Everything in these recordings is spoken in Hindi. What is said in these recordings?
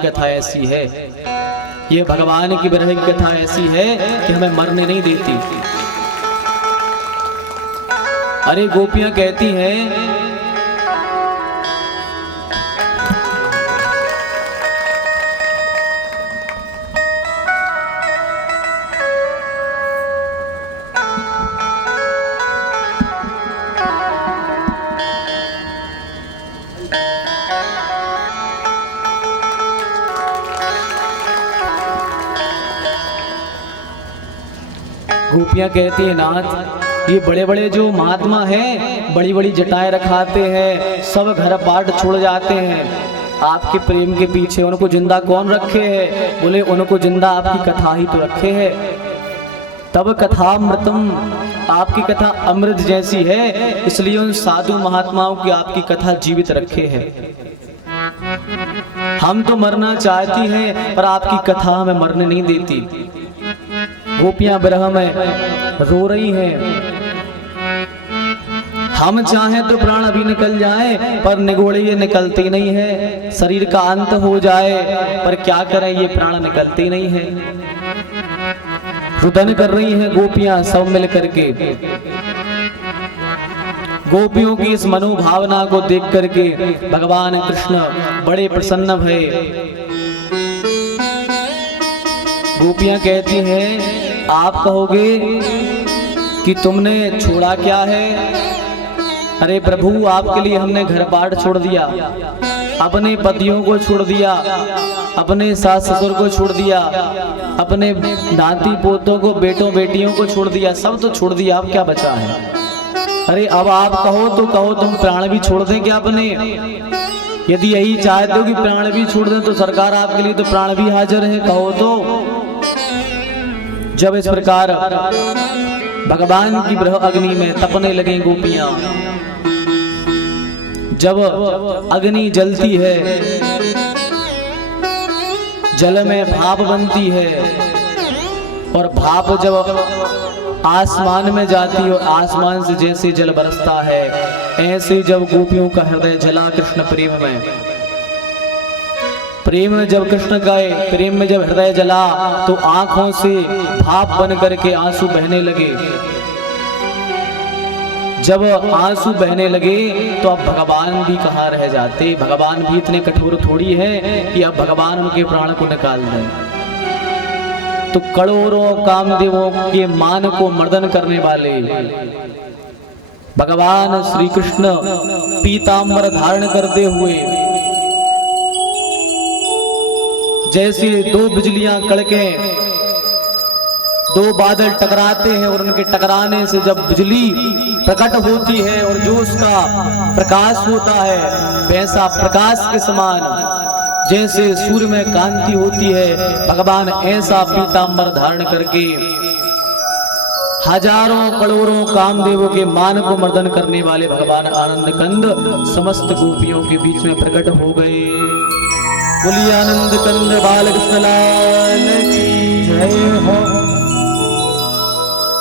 कथा ऐसी है, ये भगवान की विरह की कथा ऐसी है कि हमें मरने नहीं देती। अरे गोपियां कहती हैं गोपियां कहती है नाथ, ये बड़े बड़े जो महात्मा हैं बड़ी बड़ी जटाएं रखाते हैं, सब घर बाट छोड़ जाते हैं आपके प्रेम के पीछे, उनको जिंदा कौन रखे है? बोले उनको जिंदा आपकी कथा ही तो रखे है। तब कथामृतम, आपकी कथा अमृत जैसी है, इसलिए उन साधु महात्माओं की आपकी कथा जीवित रखे है। हम तो मरना चाहती हैं पर आपकी कथा हमें मरने नहीं देती। गोपियां विरह में रो रही हैं। हम चाहें तो प्राण अभी निकल जाए पर निगोड़े ये निकलते नहीं है। शरीर का अंत हो जाए पर क्या करें, ये प्राण निकलते ही नहीं है। रुदन कर रही हैं गोपियां सब मिल करके। गोपियों की इस मनोभावना को देख करके भगवान कृष्ण बड़े प्रसन्न भये। गोपियां कहती हैं आप कहोगे कि तुमने छोड़ा क्या है? अरे प्रभु, आपके लिए हमने घर बार छोड़ दिया, अपने पतियों को छोड़ दिया, अपने सास ससुर को छोड़ दिया, अपने नाती पोतों को, बेटों बेटियों को छोड़ दिया, सब तो छोड़ दिया, अब क्या बचा है? अरे अब आप कहो तो कहो, तुम प्राण भी छोड़ दें क्या अपने? यदि यही चाहते हो कि प्राण भी छोड़ दें तो सरकार आपके लिए तो प्राण भी हाजिर है, कहो तो। जब इस प्रकार भगवान की विरह अग्नि में तपने लगे गोपियां, जब अग्नि जलती है, जल में भाप बनती है और भाप जब आसमान में जाती है और आसमान से जैसे जल बरसता है, ऐसे जब गोपियों का हृदय जला कृष्ण प्रेम में, प्रेम में जब कृष्ण गए, प्रेम में जब हृदय जला तो आंखों से भाप बन करके आंसू बहने लगे। जब आंसू बहने लगे तो अब भगवान भी कहाँ रह जाते। भगवान भी इतने कठोर थोड़ी है कि अब भगवान उनके प्राण को निकाल दें। तो करोड़ों कामदेवों के मान को मर्दन करने वाले भगवान श्री कृष्ण पीतांबर धारण करते हुए जैसे दो बिजलियां कड़के, दो बादल टकराते हैं और उनके टकराने से जब बिजली प्रकट होती है और जो उसका प्रकाश होता है वैसा प्रकाश के समान जैसे सूर्य में कांति होती है, भगवान ऐसा पीतांबर धारण करके हजारों करोड़ों कामदेवों के मान को मर्दन करने वाले भगवान आनंद कंद समस्त गोपियों के बीच में प्रकट हो गए। बोलिए आनंद कंद बालकृष्ण लाल की जय हो।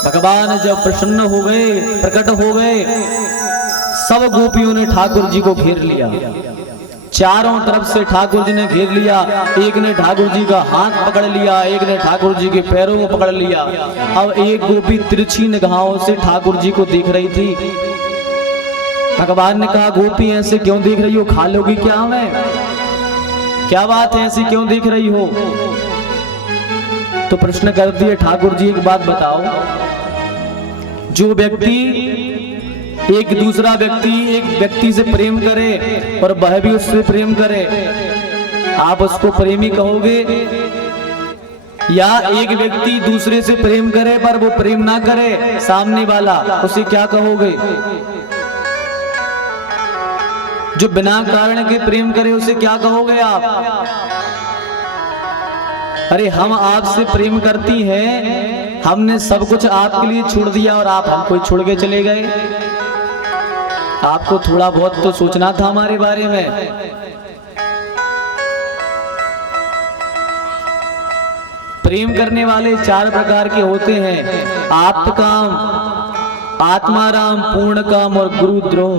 भगवान जब प्रसन्न हो गए, प्रकट हो गए, सब गोपियों ने ठाकुर जी को घेर लिया। चारों तरफ से ठाकुर जी ने घेर लिया। एक ने ठाकुर जी का हाथ पकड़ लिया, एक ने ठाकुर जी के पैरों को पकड़ लिया। अब एक गोपी तिरछी निगाहों से ठाकुर जी को देख रही थी। भगवान ने कहा गोपी ऐसे क्यों देख रही हो, खा लोगी क्या हमें? क्या बात है, ऐसी क्यों देख रही हो? तो प्रश्न कर दिए ठाकुर जी, एक बात बताओ, जो व्यक्ति एक दूसरा व्यक्ति एक व्यक्ति से प्रेम करे और वह भी उससे प्रेम करे, आप उसको प्रेमी कहोगे? या एक व्यक्ति दूसरे से प्रेम करे पर वो प्रेम ना करे सामने वाला, उसे क्या कहोगे? जो बिना कारण के प्रेम करे उसे क्या कहोगे आप? अरे हम आपसे प्रेम करती हैं, हमने सब कुछ आपके लिए छोड़ दिया और आप हमको छोड़ के चले गए। आपको थोड़ा बहुत तो सोचना था हमारे बारे में। प्रेम करने वाले चार प्रकार के होते हैं, आप्तकाम, आत्माराम, पूर्ण काम और गुरुद्रोह।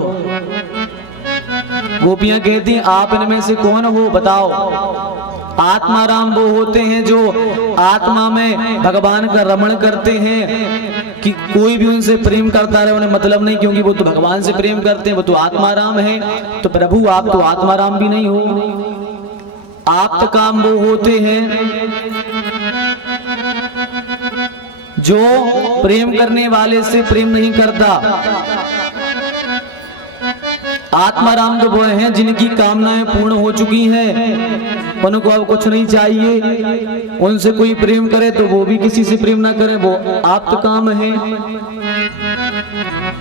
गोपियां कहती आप इनमें से कौन हो बताओ? आत्माराम वो होते हैं जो आत्मा में भगवान का रमण करते हैं, कि कोई भी उनसे प्रेम करता रहे उन्हें मतलब नहीं, क्योंकि वो तो भगवान से प्रेम करते हैं, वो तो आत्माराम है। तो प्रभु आप तो आत्माराम भी नहीं हो। आप्त काम वो होते हैं जो प्रेम करने वाले से प्रेम नहीं करता। आत्माराम तो वो हैं जिनकी कामनाएं पूर्ण हो चुकी हैं, उनको अब कुछ नहीं चाहिए। उनसे कोई प्रेम करे तो वो भी किसी से प्रेम ना करे, वो आप्त काम है।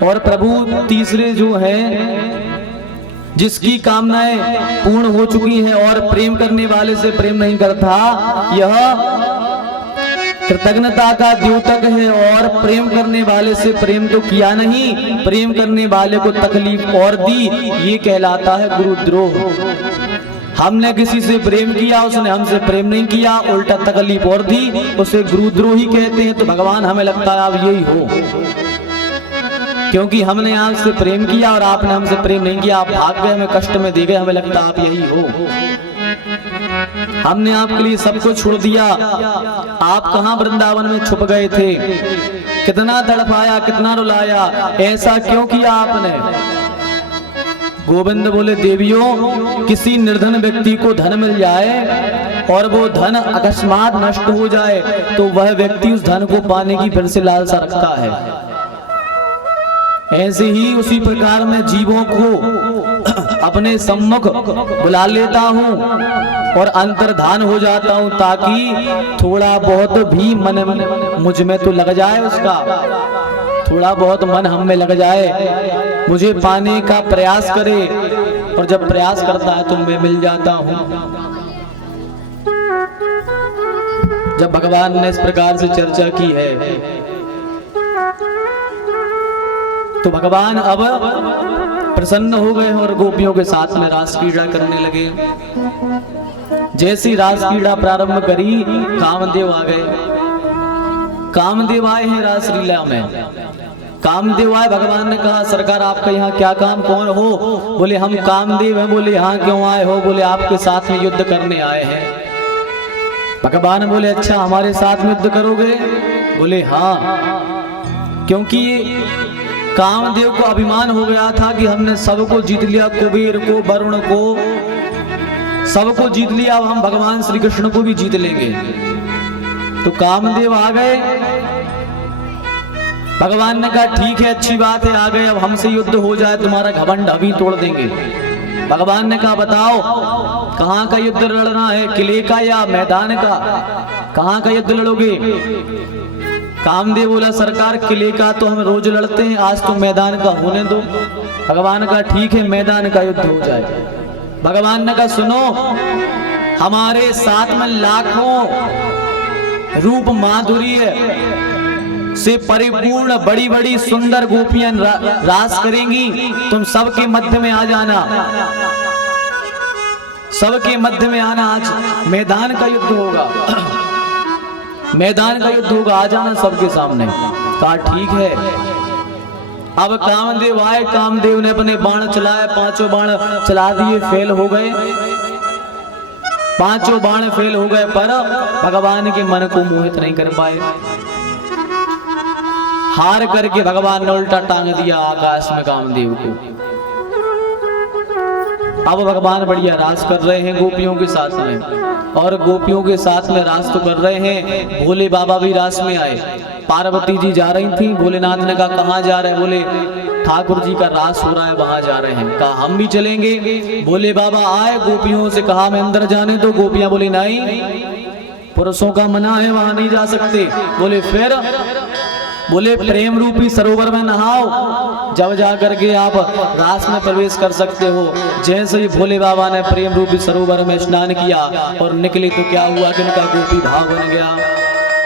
और प्रभु तीसरे जो हैं जिसकी कामनाएं पूर्ण हो चुकी हैं और प्रेम करने वाले से प्रेम नहीं करता, यह कृतज्ञता का द्योतक है। और प्रेम करने वाले से प्रेम तो किया नहीं, प्रेम करने वाले को तकलीफ और दी, ये कहलाता है गुरुद्रोह। हमने किसी से प्रेम किया, उसने हमसे प्रेम नहीं किया, उल्टा तकलीफ और दी, उसे गुरुद्रोही कहते हैं। तो भगवान हमें लगता है आप यही हो, क्योंकि हमने आपसे प्रेम किया और आपने हमसे प्रेम नहीं किया, आप भाग गए, हमें कष्ट में दे गए, हमें लगता आप यही हो। हमने आपके लिए सब कुछ छोड़ दिया, आप कहां वृंदावन में छुप गए थे, कितना तड़पाया, कितना रुलाया, ऐसा क्यों किया आपने। गोविंद बोले देवियों, किसी निर्धन व्यक्ति को धन मिल जाए और वो धन अकस्मात नष्ट हो जाए तो वह व्यक्ति उस धन को पाने की फिर से लालसा रखता है। ऐसे ही उसी प्रकार मैं जीवों को अपने सम्मुख बुला लेता हूँ और अंतर्धान हो जाता हूँ, ताकि थोड़ा बहुत भी मन मुझ में तो लग जाए, उसका थोड़ा बहुत मन हम में लग जाए, मुझे पाने का प्रयास करे। और जब प्रयास करता है तो मैं मिल जाता हूँ। जब भगवान ने इस प्रकार से चर्चा की है तो भगवान अब प्रसन्न हो गए और गोपियों के साथ में रास क्रीड़ा करने लगे। जैसी रास क्रीड़ा प्रारंभ करी, कामदेव आ गए। कामदेव आए हैं रास लीला में। कामदेव आए, भगवान ने कहा सरकार आपका यहाँ क्या काम, कौन हो। बोले हम कामदेव हैं। बोले यहाँ क्यों आए हो। बोले आपके साथ में युद्ध करने आए हैं। भगवान बोले अच्छा हमारे साथ में युद्ध करोगे। बोले हाँ, क्योंकि कामदेव को अभिमान हो गया था कि हमने सबको जीत लिया, कुबेर को, वरुण को, सबको जीत लिया, अब हम भगवान श्री कृष्ण को भी जीत लेंगे। तो कामदेव आ गए। भगवान ने कहा ठीक है, अच्छी बात है, आ गए, अब हमसे युद्ध हो जाए, तुम्हारा घमंड अभी तोड़ देंगे। भगवान ने कहा बताओ कहाँ का युद्ध लड़ना है, किले का या मैदान का, कहाँ का युद्ध लड़ोगे। कामदेव बोला सरकार किले का तो हम रोज लड़ते हैं, आज तो मैदान का होने दो। भगवान का ठीक है, मैदान का युद्ध हो जाए। भगवान ने कहा सुनो, हमारे साथ में लाखों रूप माधुर्य से परिपूर्ण बड़ी बड़ी सुंदर गोपियां रास करेंगी, तुम सबके मध्य में आ जाना, सबके मध्य में आना, आज मैदान का युद्ध होगा, मैदान का युद्ध होगा, आ जाना सबके सामने। कहा ठीक है। अब कामदेव आए, कामदेव ने अपने बाण चलाए, पांचों बाण चला दिए, फेल हो गए, पांचों बाण फेल हो गए, पर भगवान के मन को मोहित नहीं कर पाए। हार करके भगवान ने उल्टा टांग दिया आकाश में कामदेव को। अब भगवान बढ़िया रास कर रहे हैं गोपियों के साथ में, और गोपियों के साथ में रास तो कर रहे हैं, भोले बाबा भी रास में आए। पार्वती जी जा रही थी, भोलेनाथ ने कहा कहाँ जा रहे हैं। बोले ठाकुर जी का रास हो रहा है, वहां जा रहे हैं। कहा हम भी चलेंगे। भोले बाबा आए, गोपियों से कहा मैं अंदर जाने दो। गोपियां बोली नहीं, पुरुषों का मना है, वहां नहीं जा सकते। बोले फिर, बोले प्रेम रूपी सरोवर में नहाओ, जब जा करके आप रास में प्रवेश कर सकते हो। जैसे ही भोले बाबा ने प्रेम रूपी सरोवर में स्नान किया और निकले तो क्या हुआ कि उनका गोपी भाव बन गया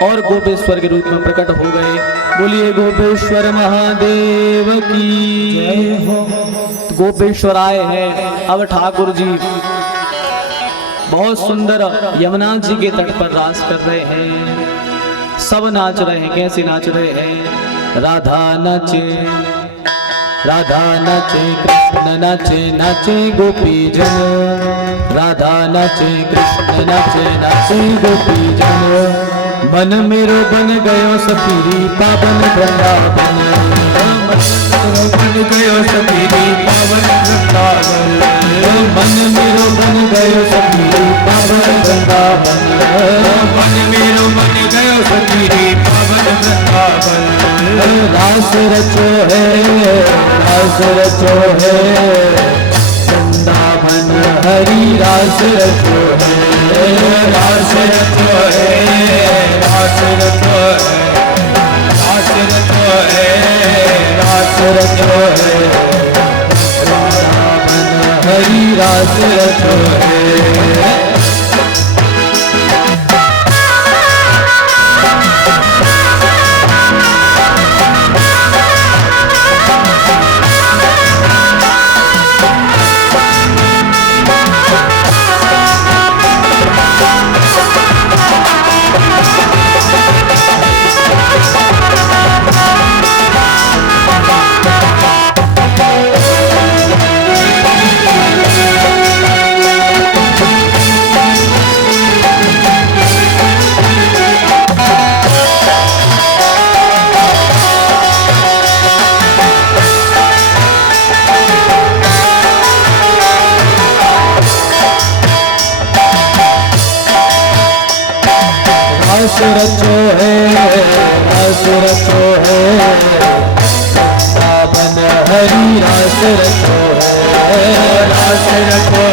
और गोपेश्वर के रूप में प्रकट हो गए। बोलिए गोपेश्वर महादेव की जय हो। गोपेश्वर आए हैं। अब ठाकुर जी बहुत सुंदर यमुना जी के तट पर रास कर रहे हैं। सब नाच रहे हैं। कैसे नाच रहे हैं। राधा नाचे, राधा नाचे कृष्ण नाचे नाचे गोपी जन, राधा नाचे कृष्ण नाचे नाचे गोपी जन, मन मेरो बन गयो सफीरी पावन वृंदावन, बन गयो सफीरी पावन वृंदावन, मन मेरो बन गयो सफीरी पावन वृंदावन, मन मेरो बन गयो सफीरी पावन वृंदावन। रास रचो है, रास रचो है, वृंदावन हरि रास रचो है, रास रचो है, रास रचो है, रास रचो है, रास रचो है, वृंदावन हरि रास रचो है। रास रचो है, रास रचो है, वृंदावन हरि रास रचो है, रास रचो